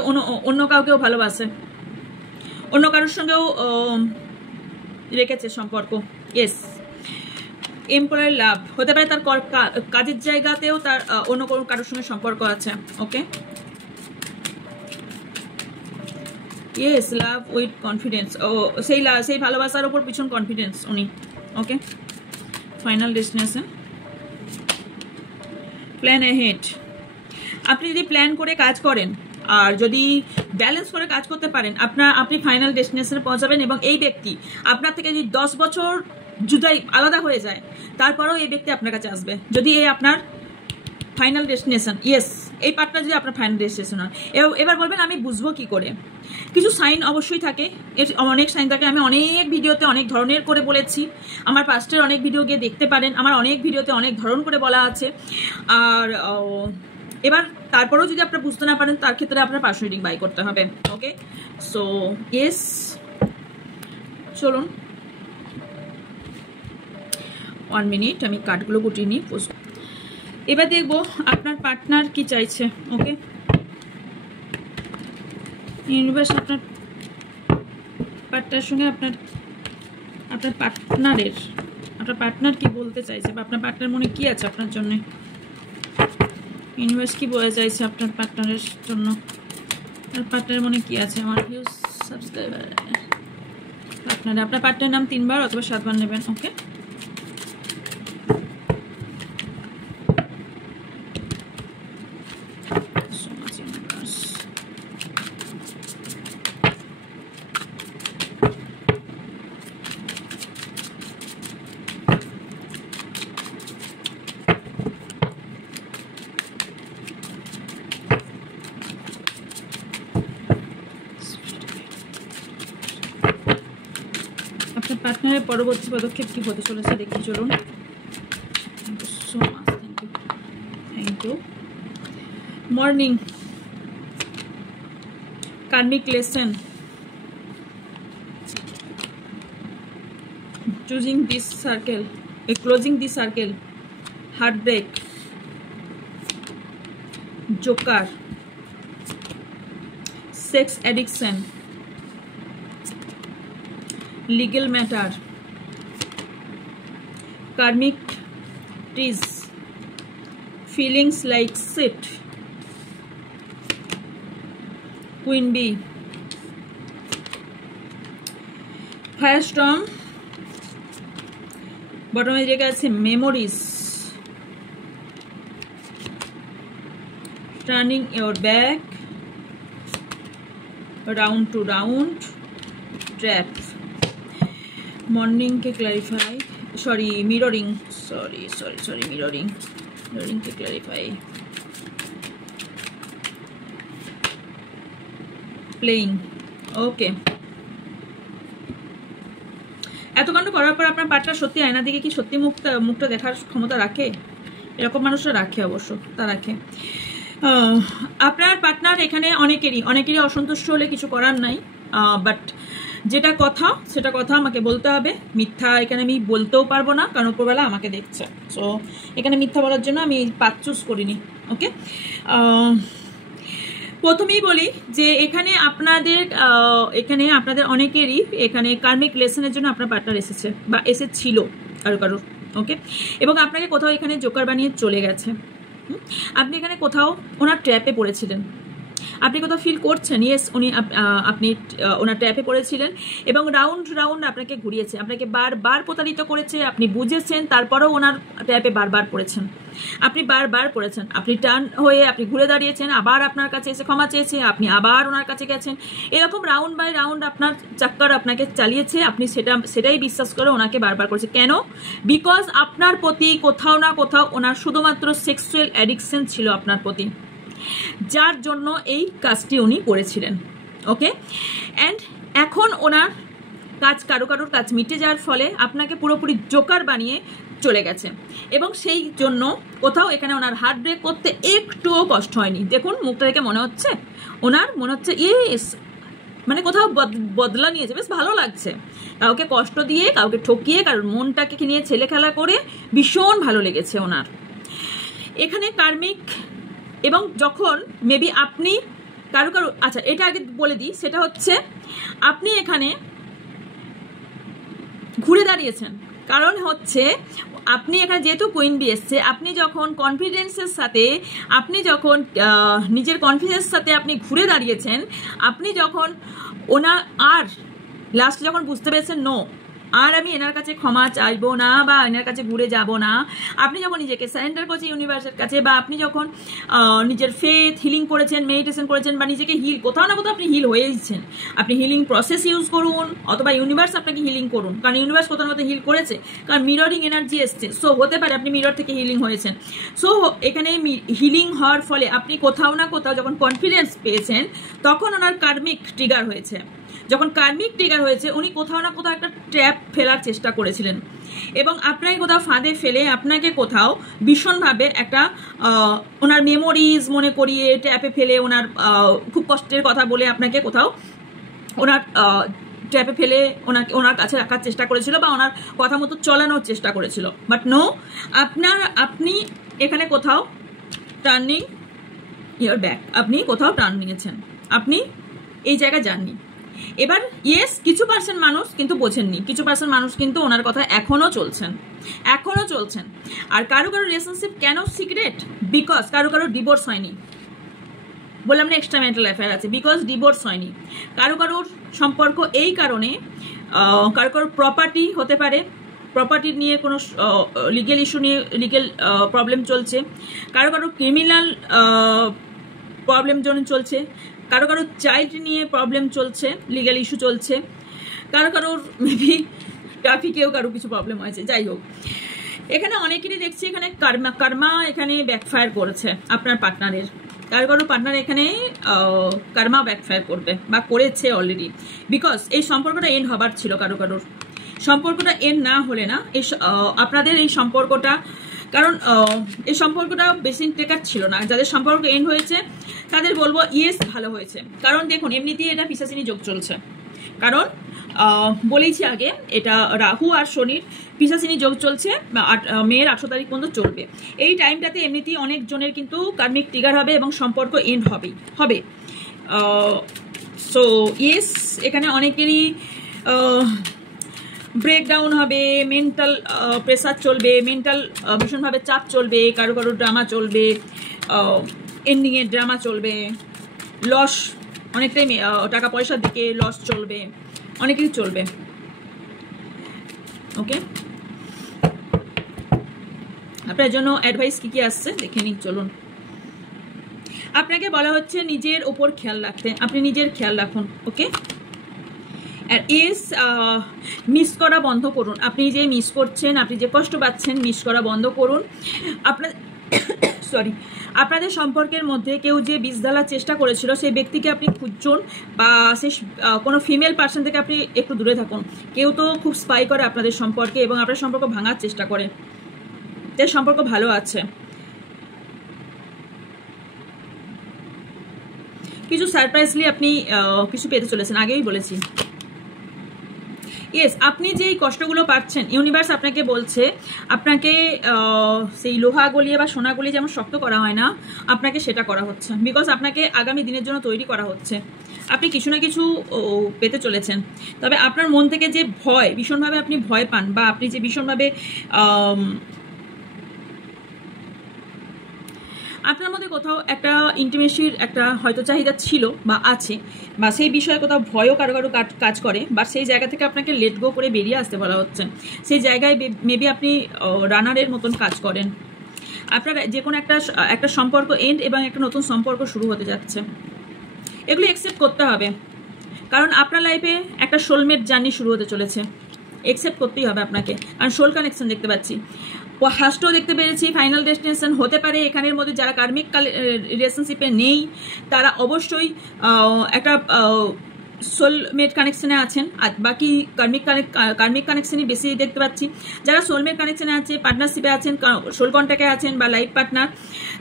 অন্য কাউকেও ভালোবাসে, অন্য কারোর সঙ্গেও রেখেছে সম্পর্ক। ইয়েস, এমপ্লয়ের লাভ হতে পারে, তার কাজের জায়গাতেও তার অন্য কোনো কারোর সঙ্গে সম্পর্ক আছে। ওকে, ইয়েস, লাভ উইথ কনফিডেন্স, ও সেই ভালোবাসার ওপর ভীষণ কনফিডেন্স উনি। ওকে, ফাইনাল ডেস্টিনেশন, প্ল্যান অ্যাহেড। আপনি যদি প্ল্যান করে কাজ করেন আর যদি ব্যালেন্স করে কাজ করতে পারেন, আপনি ফাইনাল ডেস্টিনেশনে পৌঁছাবেন। এবং এই ব্যক্তি আপনার থেকে যদি 10 বছর আলাদা হয়ে যায়, তারপরেও এই ব্যক্তি আপনার কাছে আসবে, যদি এই আপনার ফাইনাল ডেস্টিনেশন। ইয়েস, এই পার্টটা যদি আপনার ফাইনাল ডেস্টিনেশন হয়। এবার বলবেন আমি বুঝবো কি করে? কিছু সাইন অবশ্যই থাকে, এর অনেক সাইন থাকে। আমি অনেক ভিডিওতে অনেক ধরনের করে বলেছি, আমার পাস্টের অনেক ভিডিও গিয়ে দেখতে পারেন, আমার অনেক ভিডিওতে অনেক ধরন করে বলা আছে। আর এবার তারপরেও যদি আপনারা বুঝতে না পারেন, তার ক্ষেত্রে আপনার পার্সোনাল রিডিং বাই করতে হবে। ওকে, সো ইয়েস, চলুন 1 মিনিট আমি কার্ডগুলো গুটিয়ে নিই। এবার দেখবো আপনার পার্টনার কি চাইছে। ওকে, ইউনিভার্স আপনার পার্টনারের সঙ্গে আপনার পার্টনার কি বলতে চাইছে, বা আপনার পার্টনার মনে কি আছে আপনার জন্য। ইউনিভার্স কি বলে চাইছে আপনার পার্টনারের জন্য, আপনার পার্টনারের মনে কি আছে। আমার ভিউজ সাবস্ক্রাইবার আপনার পার্টনারের নাম 3 বার অথবা 7 বার নেবেন। ওকে, আপনার পার্টনারের পরবর্তী পদক্ষেপ কি হতে চলেছে দেখি, চলুন। So much, thank you. Morning, karmic lesson, choosing this circle, closing this circle, heartbreak, joker, sex addiction, legal matter, karmic trees, feelings like shit, queen bee, firestorm, বটমের জায়গায় আছে memories, turning your back, round to round, trap. মর্নিংকে ক্লারিফাই, মিররিং মিররিংকে ক্লারিফাই, প্লেইং। ওকে, এত কাণ্ড করার পর আপনার পার্টনার সত্যি আয়না দিকে কি সত্যি মুখটা দেখার ক্ষমতা রাখে? এরকম মানুষরা রাখে, অবশ্য তা রাখে। আপনার পার্টনার এখানে অনেকেরই অসন্তুষ্ট হলে কিছু করার নাই, বাট যেটা কথা সেটা কথা আমাকে বলতে হবে। মিথ্যা এখানে আমি বলতেও পারবো না, কারণ উপরবেলা আমাকে দেখছে। সো এখানে মিথ্যা বলার জন্য আমি পাথ চুজ করিনি। ওকে, প্রথমেই বলি যে এখানে আপনাদের অনেকেরই এখানে কার্মিক লেসনের জন্য আপনার পার্টনার এসেছে বা এসেছিল কারোর। ওকে, এবং আপনাকে কোথাও এখানে জোকার বানিয়ে চলে গেছে। আপনি এখানে কোথাও ওনার ট্র্যাপে পড়েছিলেন। আপনি কোথাও ফিল করছেন ইয়েস উনি আপনি ওনার ট্র্যাপে পড়েছিলেন এবং রাউন্ড রাউন্ড আপনাকে ঘুরিয়েছে, আপনাকে বারবার প্রতারিত করেছে, আপনি বুঝেছেন, তারপরেও ওনার ট্র্যাপে বারবার পড়েছেন, আপনি বারবার পড়েছেন, আপনি টার্ন হয়ে আপনি ঘুরে দাঁড়িয়েছেন, আবার আপনার কাছে এসে ক্ষমা চেয়েছে, আপনি আবার ওনার কাছে গেছেন, এরকম রাউন্ড বাই রাউন্ড আপনার চাক্কর আপনাকে চালিয়েছে, আপনি সেটাই বিশ্বাস করে ওনাকে বারবার করেছে। কেন? বিকজ আপনার প্রতি কোথাও না কোথাও ওনার শুধুমাত্র সেক্সুয়াল অ্যাডিকশন ছিল আপনার প্রতি, যার জন্য এই কাজটি উনি করেছিলেন। ওকে, অ্যান্ড এখন ওনার কারোর কাজ মিটে যাওয়ার ফলে আপনাকে পুরোপুরি জোকার বানিয়ে চলে গেছে এবং সেই জন্য কোথাও এখানে ওনার হার্ট ব্রেক করতে একটুও কষ্ট হয়নি। দেখুন মুখটা দেখে মনে হচ্ছে ইয়েস, মানে কোথাও বদলা নিয়েছে, বেশ ভালো লাগছে। কাউকে কষ্ট দিয়ে, কাউকে ঠকিয়ে, কারোর মনটাকে নিয়ে ছেলে খেলা করে ভীষণ ভালো লেগেছে ওনার। এখানে কার্মিক এবং যখন মেবি আপনি কারো আচ্ছা এটা আগে বলে দিই, সেটা হচ্ছে আপনি এখানে ঘুরে দাঁড়িয়েছেন, কারণ হচ্ছে আপনি এখানে যেহেতু কুইন বি এসছে, আপনি যখন কনফিডেন্সের সাথে, আপনি যখন নিজের কনফিডেন্সের সাথে আপনি ঘুরে দাঁড়িয়েছেন, আপনি যখন আর লাস্ট যখন বুঝতে পেরেছেন নো আর আমি এনার কাছে ক্ষমা চাইবো না বা এনার কাছে ঘুরে যাব না, আপনি যখন নিজেকে সারেন্ডার করছেন ইউনিভার্সের কাছে, বা আপনি যখন নিজের ফেথ হিলিং করেছেন, মেডিটেশন করেছেন, বা নিজেকে কোথাও না কোথাও আপনি হিল হয়েছেন, আপনি হিলিং প্রসেস ইউজ করুন অথবা ইউনিভার্স আপনাকে হিলিং করুন, কারণ ইউনিভার্স কোথাও না কোথাও হিল করেছে, কারণ মিররিং এনার্জি এসছে। সো হতে পারে আপনি মিরর থেকে হিলিং হয়েছেন। সো এখানে হিলিং হওয়ার ফলে আপনি কোথাও না কোথাও যখন কনফিডেন্স পেয়েছেন, তখন ওনার কার্মিক ট্রিগার হয়েছে। যখন কার্মিক ট্রিগার হয়েছে, উনি কোথাও না কোথাও একটা ট্র্যাপ ফেলার চেষ্টা করেছিলেন এবং আপনাকে কোথাও ফাঁদে ফেলে আপনাকে কোথাও ভীষণভাবে একটা ওনার মেমোরিজ মনে করিয়ে ট্র্যাপে ফেলে, ওনার খুব কষ্টের কথা বলে আপনাকে কোথাও ওনার ট্র্যাপে ফেলে ওনার কাছে রাখার চেষ্টা করেছিল বা ওনার কথা মতো চলানোর চেষ্টা করেছিল। বাট নো, আপনি এখানে কোথাও টার্নিং ইয়ার ব্যাক, আপনি কোথাও টার্ন নিয়েছেন, আপনি এই জায়গায় যাননি। এবার ইয়েস, কিছু পার্সেন্ট মানুষ কিন্তু বোঝেননি, কিছু পার্সেন্ট মানুষ কিন্তু ওনার কথা এখনো চলছেন। আর কারো রিলেশনশিপ কেন সিক্রেট? বিকজ কারো ডিভোর্স হয়নি, বললাম না এক্সট্রা ম্যারিটাল অ্যাফেয়ার আছে, বিকজ ডিভোর্স হয়নি। কারোর সম্পর্ক এই কারণে, কারোর প্রপার্টি হতে পারে, প্রপার্টি নিয়ে কোনো লিগেল ইস্যু নিয়ে লিগেল প্রবলেম চলছে, কারো ক্রিমিনাল প্রবলেম জন্য চলছে, কারো চাইল্ড নিয়ে প্রবলেম চলছে, লিগ্যাল ইস্যু চলছে, কারো মেবি ট্রাফিকেও কারো কিছু প্রবলেম হয়েছে। যাই হোক, এখানে অনেকেরই দেখছি এখানে কার্মা এখানে ব্যাকফায়ার করেছে আপনার পার্টনারের, কারো পার্টনার এখানে কার্মা ব্যাকফায়ার করবে বা করেছে অলরেডি, বিকজ এই সম্পর্কটা এন্ড হবার ছিল। কারোর সম্পর্কটা এন্ড না হলে না আপনাদের এই সম্পর্কটা, কারণ এই সম্পর্কটা বেশি টেকার ছিল না। যাদের সম্পর্ক এন্ড হয়েছে তাদের বলবো ইয়েস ভালো হয়েছে, কারণ দেখুন এমনিতেই এটা পিশাচিনী যোগ চলছে, কারণ বলেইছি আগে এটা রাহু আর শনির পিশাচিনী যোগ চলছে, মেয়ের 18 তারিখ পর্যন্ত চলবে। এই টাইমটাতে এমনিতেই অনেক জনের কিন্তু কার্মিক ট্রিগার হবে এবং সম্পর্ক এন্ড হবে। সো ইয়েস, এখানে অনেকেরই ব্রেকডাউন হবে, মেন্টাল প্রেসার চলবে, মেন্টাল ভীষণভাবে চাপ চলবে, কারো ড্রামা চলবে, এন্ডিংয়ের ড্রামা চলবে, লস অনেকটাই টাকা পয়সার দিকে লস চলবে, অনেক কিছু চলবে। ওকে, আপনার জন্য অ্যাডভাইস কি আসছে দেখে নিই, চলুন। আপনাকে বলা হচ্ছে নিজের ওপর খেয়াল রাখতে, আপনি নিজের খেয়াল রাখুন। ওকে, আর মিস করা বন্ধ করুন। আপনি যে মিস করছেন, আপনি যে কষ্ট পাচ্ছেন, মিস করা বন্ধ করুন। আপনাদের সম্পর্কের মধ্যে কেউ যে বিষ ঢালার চেষ্টা করেছিল সেই ব্যক্তিকে আপনি খুঁজুন, বা সেই কোনো ফিমেল পার্সন থেকে আপনি একটু দূরে থাকুন। কেউ তো খুব স্পাই করে আপনাদের সম্পর্কে এবং আপনার সম্পর্ক ভাঙার চেষ্টা করে, তার সম্পর্ক ভালো আছে। কিছু সারপ্রাইজলি আপনি কিছু পেতে চলেছেন, আগেই বলেছি। ইয়েস, আপনি যেই কষ্টগুলো পাচ্ছেন, ইউনিভার্স আপনাকে বলছে আপনাকে সেই লোহা গলিয়ে বা সোনা গলিয়ে যেমন শক্ত করা হয় না, আপনাকে সেটা করা হচ্ছে, বিকজ আপনাকে আগামী দিনের জন্য তৈরি করা হচ্ছে। আপনি কিছু না কিছু পেতে চলেছেন, তবে আপনার মন থেকে যে ভয়, ভীষণভাবে আপনি ভয় পান, বা আপনি যে ভীষণভাবে আপনার মধ্যে কোথাও একটা ইন্টিমেসির একটা হয়তো চাহিদা ছিল বা আছে, বা সেই বিষয়ে কোথাও ভয়ও কারো কারো কাজ করে, বা সেই জায়গা থেকে আপনাকে লেট গো করে বেরিয়ে আসতে বলা হচ্ছে। সেই জায়গায় মেবি আপনি রানারের মতন কাজ করেন। আপনার যে কোনো একটা সম্পর্ক এন্ড এবং একটা নতুন সম্পর্ক শুরু হতে যাচ্ছে, এগুলো অ্যাকসেপ্ট করতে হবে। কারণ আপনার লাইফে একটা সোলমেট জার্নি শুরু হতে চলেছে, অ্যাকসেপ্ট করতেই হবে আপনাকে। কারণ সোল কানেকশন দেখতে পাচ্ছি, হাস্টও দেখতে পেরেছি, ফাইনাল ডেস্টিনেশন হতে পারে। এখানের মধ্যে যারা কার্মিক রিলেশনশিপে নেই তারা অবশ্যই একটা সোলমেট কানেকশনে আছেন, আর বাকি কার্মিক কানেকশনই বেশি দেখতে পাচ্ছি। যারা সোলমেট কানেকশনে আছে, পার্টনারশিপে আছেন, সোল কন্ট্যাক্টে আছেন বা লাইফ পার্টনার,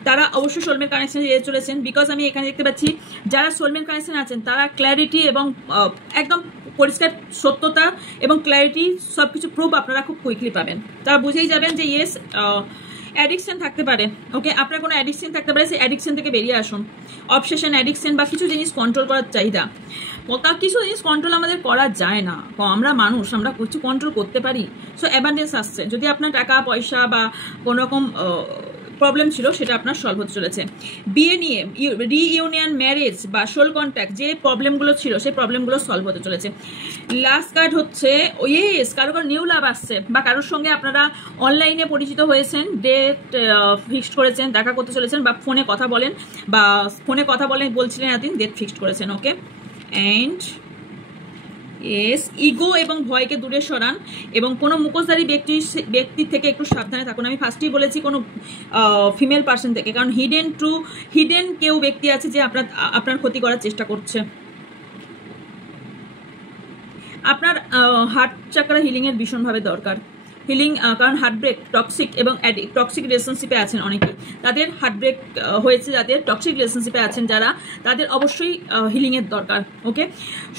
তারা অবশ্যই সোলমেট কানেকশনে যেতে চলেছেন। বিকজ আমি এখানে দেখতে পাচ্ছি যারা সোলমেট কানেকশনে আছেন তারা ক্ল্যারিটি এবং একদম পরিষ্কার সত্যতা এবং ক্ল্যারিটি সব কিছু প্রুফ আপনারা খুব কুইকলি পাবেন। তারা বুঝেই যাবেন যে ইয়েস, অ্যাডিকশন থাকতে পারে, ওকে, আপনার কোনো অ্যাডিকশন থাকতে পারে, সেই অ্যাডিকশন থেকে বেরিয়ে আসুন। অবসেশন, অ্যাডিকশন বা কিছু জিনিস কন্ট্রোল করার চাহিদা, কিছু জিনিস কন্ট্রোল আমাদের করা যায় না, আমরা মানুষ, আমরা কিছু কন্ট্রোল করতে পারি। সো অ্যাবান্ডেন্স আসছে, যদি আপনার টাকা পয়সা বা কোনো রকম প্রবলেম ছিল সেটা আপনার সলভ হতে চলেছে। বিয়ে নিয়ে রিইউনিয়ন, ম্যারেজ বা সোল কন্ট্যাক্ট, যে প্রবলেমগুলো ছিল সেই প্রবলেমগুলো সলভ হতে চলেছে। লাস্ট কার্ড হচ্ছে ইয়েস, কারো নিউ লাভ আসছে, বা কারোর সঙ্গে আপনারা অনলাইনে পরিচিত হয়েছেন, ডেট ফিক্সড করেছেন, দেখা করতে চলেছেন, বা ফোনে কথা বলেন, বলছিলেন এতদিন, ডেট ফিক্সড করেছেন, ওকে। অ্যান্ড এস, ইগো এবং ভয়কে দূরে সরান এবং কোনো মুখোশধারী ব্যক্তির থেকে একটু সাবধানে থাকুন। আমি ফার্স্টেই বলেছি কোনো ফিমেল পার্সন থেকে, কারণ হিডেন কেউ ব্যক্তি আছে যে আপনার ক্ষতি করার চেষ্টা করছে। আপনার হার্ট চাকরা হিলিংয়ের ভীষণভাবে দরকার। হিলিং, কারণ হার্টব্রেক, টক্সিক এবং টক্সিক রিলেশনশিপে আছেন অনেকেই, তাদের হার্টব্রেক হয়েছে, যাদের টক্সিক রিলেশনশিপে আছেন যারা, তাদের অবশ্যই হিলিংয়ের দরকার, ওকে।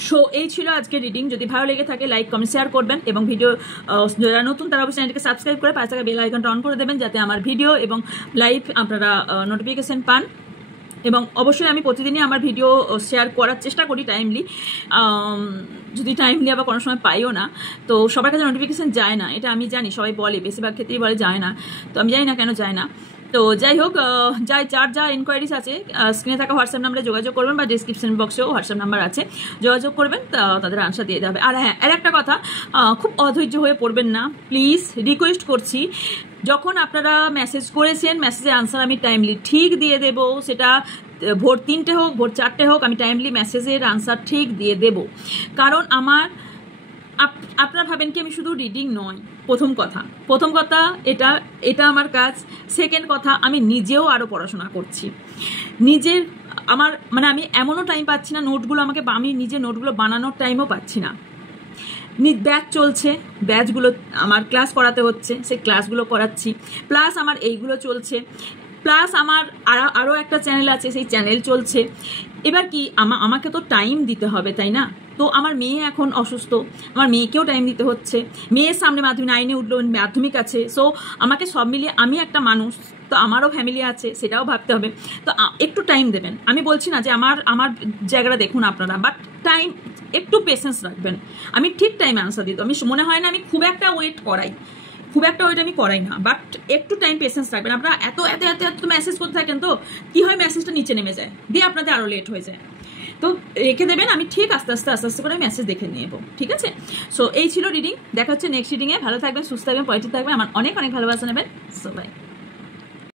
সো এই ছিল আজকের রিডিং। যদি ভালো লেগে থাকে লাইক, কমেন্ট, শেয়ার করবেন এবং ভিডিও যারা নতুন তারা অবশ্যই চ্যানেলটিকে সাবস্ক্রাইব করে পাশে থাকা বেল আইকনটা অন করে দেবেন, যাতে আমার ভিডিও এবং লাইভ আপনারা নোটিফিকেশন পান। এবং অবশ্যই আমি প্রতিদিনই আমার ভিডিও শেয়ার করার চেষ্টা করি টাইমলি, যদি টাইমলি আবার কোনো সময় পাইও না, তো সবার কাছে নোটিফিকেশান যায় না, এটা আমি জানি, সবাই বলে, বেশিরভাগ ক্ষেত্রেই বলে যায় না, তো আমি জানি না কেন যায় না। তো যাই হোক, যার যা এনকোয়ারিজ আছে স্ক্রিনে থাকা হোয়াটসঅ্যাপ নাম্বারে যোগাযোগ করবেন, বা ডিসক্রিপশন বক্সেও হোয়াটসঅ্যাপ নাম্বার আছে, যোগাযোগ করবেন, তাদের আনসার দিয়ে দেওয়া হবে। আর হ্যাঁ, আর একটা কথা, খুব অধৈর্য হয়ে পড়বেন না, প্লিজ রিকোয়েস্ট করছি। যখন আপনারা মেসেজ করেছেন, মেসেজের আনসার আমি টাইমলি ঠিক দিয়ে দেব, সেটা ভোর 3টে হোক, ভোর 4টে হোক, আমি টাইমলি মেসেজের আনসার ঠিক দিয়ে দেব। কারণ আপনারা ভাবেন কি আমি শুধু রিডিং নয়, প্রথম কথা এটা আমার কাজ। সেকেন্ড কথা, আমি নিজেও আরও পড়াশোনা করছি, আমি এমনও টাইম পাচ্ছি না, আমি নিজের নোটগুলো বানানোর টাইমও পাচ্ছি না। ব্যাচ চলছে, ব্যাচগুলো আমার ক্লাস করাতে হচ্ছে, সেই ক্লাসগুলো করাচ্ছি, প্লাস আমার এইগুলো চলছে, প্লাস আমার আরও একটা চ্যানেল আছে, সেই চ্যানেল চলছে। এবার কি আমাকে তো টাইম দিতে হবে, তাই না? তো আমার মেয়ে এখন অসুস্থ, আমার মেয়েকেও টাইম দিতে হচ্ছে, মেয়ের সামনে মাধ্যমিক 9-এ উঠলো, মাধ্যমিক আছে। সো আমাকে সব মিলিয়ে, আমি একটা মানুষ, তো আমারও ফ্যামিলি আছে, সেটাও ভাবতে হবে। তো একটু টাইম দেবেন, আমি বলছি না যে আমার জায়গাটা দেখুন আপনারা, বাট টাইম, একটু পেশেন্স রাখবেন। আমি ঠিক টাইমে আনসার দিত, আমি মনে হয় না আমি খুব একটা ওয়েট আমি করাই না, বাট একটু টাইম পেশেন্স রাখবেন। আপনারা এত মেসেজ করতে থাকেন, তো কি হয়, মেসেজটা নিচে নেমে যায়, দিয়ে আপনাদের আরও লেট হয়ে যায়। তো রেখে দেবেন, আমি ঠিক আস্তে আস্তে করে মেসেজ দেখে নেব, ঠিক আছে? সো এই ছিল রিডিং, দেখা হচ্ছে নেক্সট রিডিংয়ে। ভালো থাকবেন, সুস্থ থাকবেন, পজিটিভ থাকবেন, আমার অনেক ভালোবাসা নেবেন। So by.